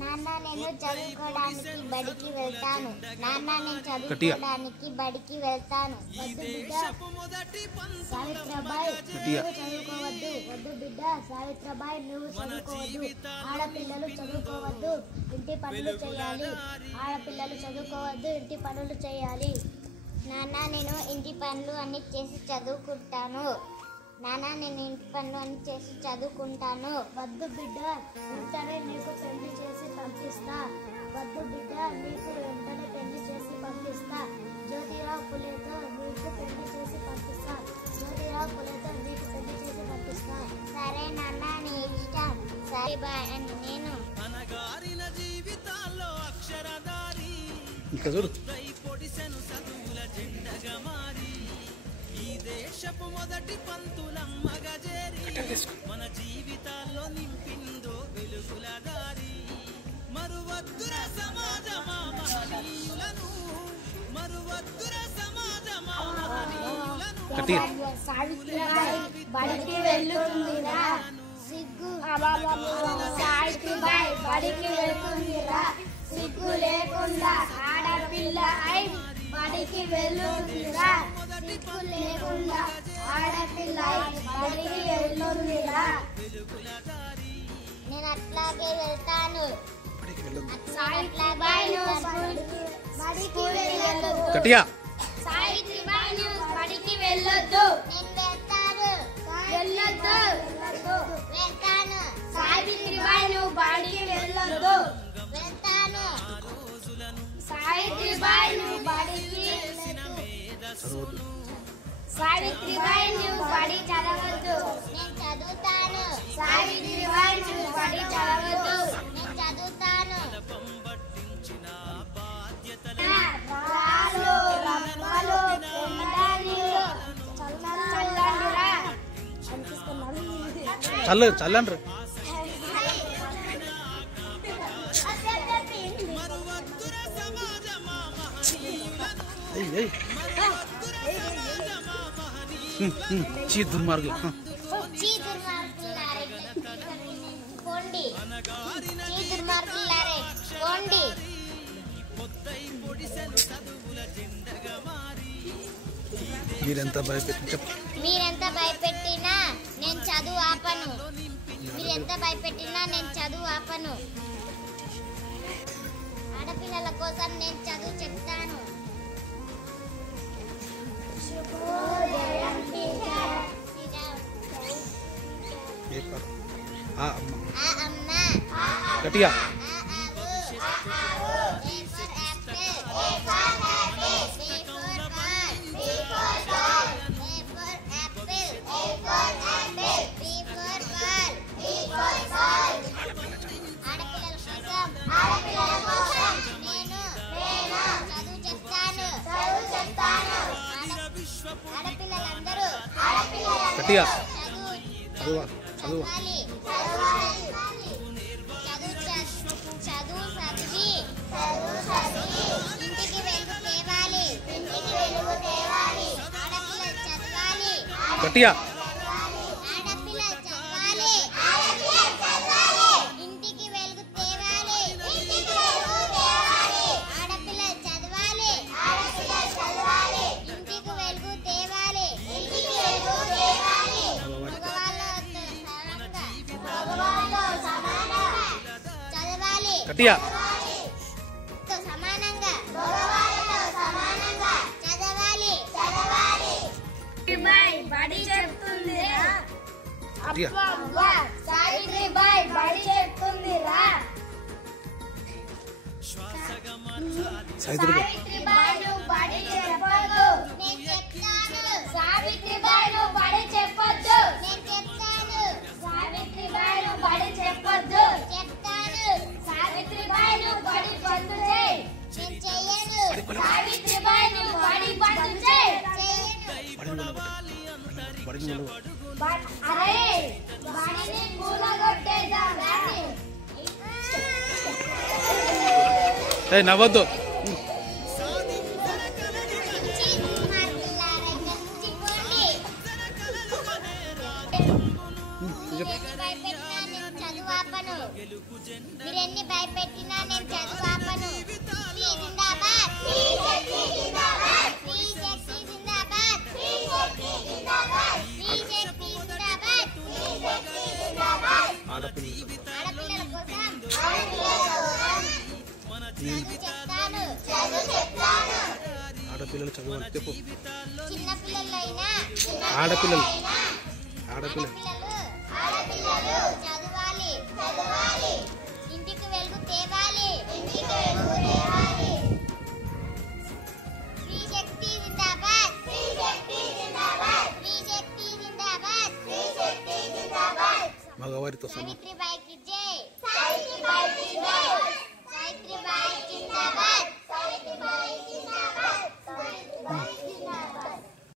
నాన్న నేను చదువుకోవడానికి బడికి వెళ్తాను. నాన్న నేను చదువుకోవడానికి బడికి వెళ్తాను. వద్దు బిడ్డ సావిత్రబాయి నువ్వు చదువుకోవద్దు. వద్దు బిడ్డ సావిత్రబాయి నువ్వు చదువుకోవద్దు. ఆడపిల్లలు చదువుకోవద్దు, ఇంటి పనులు చేయాలి. ఆడపిల్లలు చదువుకోవద్దు, ఇంటి పనులు చేయాలి. నాన్న నేను ఇంటి పనులు అన్ని చేసి చదువుకుంటాను. నాన్న నేను ఇంటి పనులు అన్ని చేసి చదువుకుంటాను. వద్దు బిడ్డ వెంటనే నీకు పెళ్లి చేసి పంపిస్తా. వద్దు బిడ్డ నీకు వెంటనే పెళ్లి చేసి పంపిస్తా. జ్యోతిరావు పులేతో నీకు పెళ్లి చేసి పంపిస్తా. జ్యోతిరావు పులేతో నీకు పెళ్లి చేసి పంపిస్తా. సరే నాన్న నీ ఇష్టం. సరే బాయ్ అని నేను ఇంకా చూడు దేశపు మొదటి పంతులమ్మగా చేరి మన జీవితాల్లో నింపిందో వెలుగుల దారి. మరువద్దుర సమాజమా మహనీయులను, మరువద్దుర సమాజమా మహనీయులను. సావిత్రిబాయి బడికి వెళ్తుందిరా సిగ్గు. సావిత్రిబాయి బడికి వెళ్తుందిరా సిగ్గు లేకుండా. ఆడపిల్ల అయి బడికి వెళ్తుందిరా సిగ్గు లేకుండా. ఆడపిల్ల బడికి వెళ్తుందిరా. నేను అట్లాగే వెళ్తాను. సావిత్రిబాయి బడికి వెళ్ళొద్దు. గట్టిగా సావిత్రిబాయి నువ్వు బడికి వెళ్ళొద్దు. నేను వెళ్తాను. వెళ్ళొద్దు. వెళ్తాను. సావిత్రిబాయి నువ్వు బడికి వెళ్ళొద్దు. వెళ్తాను. సావిత్రిబాయి నువ్వు బడికి సావిత్రిబాయి నువ్వు బడి చదవద్దు. నేను చదువుతాను. సావిత్రిబాయి నువ్వు బడి చదవద్దు. నేను చదువుతాను. రాళ్ళు రమ్మలు పెండాలీలు చల్లండిరా చల్లు చల్లండ్రు. చీ దుర్మార్గులు పోండి. చీ దుర్మార్గులారే పోండి. మీరెంత భయపెట్టినా నేను చదువు ఆపను. మీరెంత భయపెట్టినా నేను చదువు ఆపను. ఆడపిల్లల కోసం నేను చదువు చెప్తాను. గట్టిగా గట్టిగా చదువు చదువు. ఇంటికి వెలుగు తేవాలి. ఆడపిల్లలు చదవాలి. గట్టిగా ఆడపిల్లలు చదవాలి. ఇంటికి వెలుగు తేవాలి. ఆడపిల్లలు చదవాలి. ఇంటికి వెలుగు తేవాలి. మగవాళ్ళతో చదవాలి. గట్టిగా సమానంగా చదవాలి. బడి చెప్తుందిరా. సావిత్రిబాయి బడి చెప్తుందిరా. సావిత్రిబాయి నువ్వు బడి చెప్పొద్దు. నేను చెప్తాను. సావిత్రిబాయి నువ్వు బడి చెప్పొద్దు. నేను చెప్తాను. సావిత్రిబాయి నువ్వు బడి చెప్పొద్దు. చెప్తాను. సావిత్రిబాయి నువ్వు బడి బంద్ చేయి. నేను చెయ్యను. సావిత్రిబాయి నువ్వు బడి బంద్ చేయి. చెయ్యను. అరే బడిని కూలగొట్టేద్దాం. నవ్వద్దు. మీరు ఎన్ని భయపెట్టినా నేను చదువు ఆపను. స్త్రీ జిందాబాద్, స్త్రీ శక్తి జిందాబాద్, స్త్రీ శక్తి జిందాబాద్, స్త్రీ శక్తి జిందాబాద్, స్త్రీ శక్తి జిందాబాద్, స్త్రీ శక్తి జిందాబాద్. ఆడపిల్లల కోసం చదువు చెప్తాను. ఆడపిల్లలు చదువు అని చెప్పు. చిన్న పిల్లలైనా ఆడపిల్లలు ఆడపిల్లలు చదవాలి, ఇంటికి వెలుగు తేవాలి. స్త్రీ శక్తి జిందాబాద్, స్త్రీ శక్తి జిందాబాద్, స్త్రీ శక్తి జిందాబాద్, స్త్రీ శక్తి జిందాబాద్. మగవారితో సమానం. సావిత్రిబాయి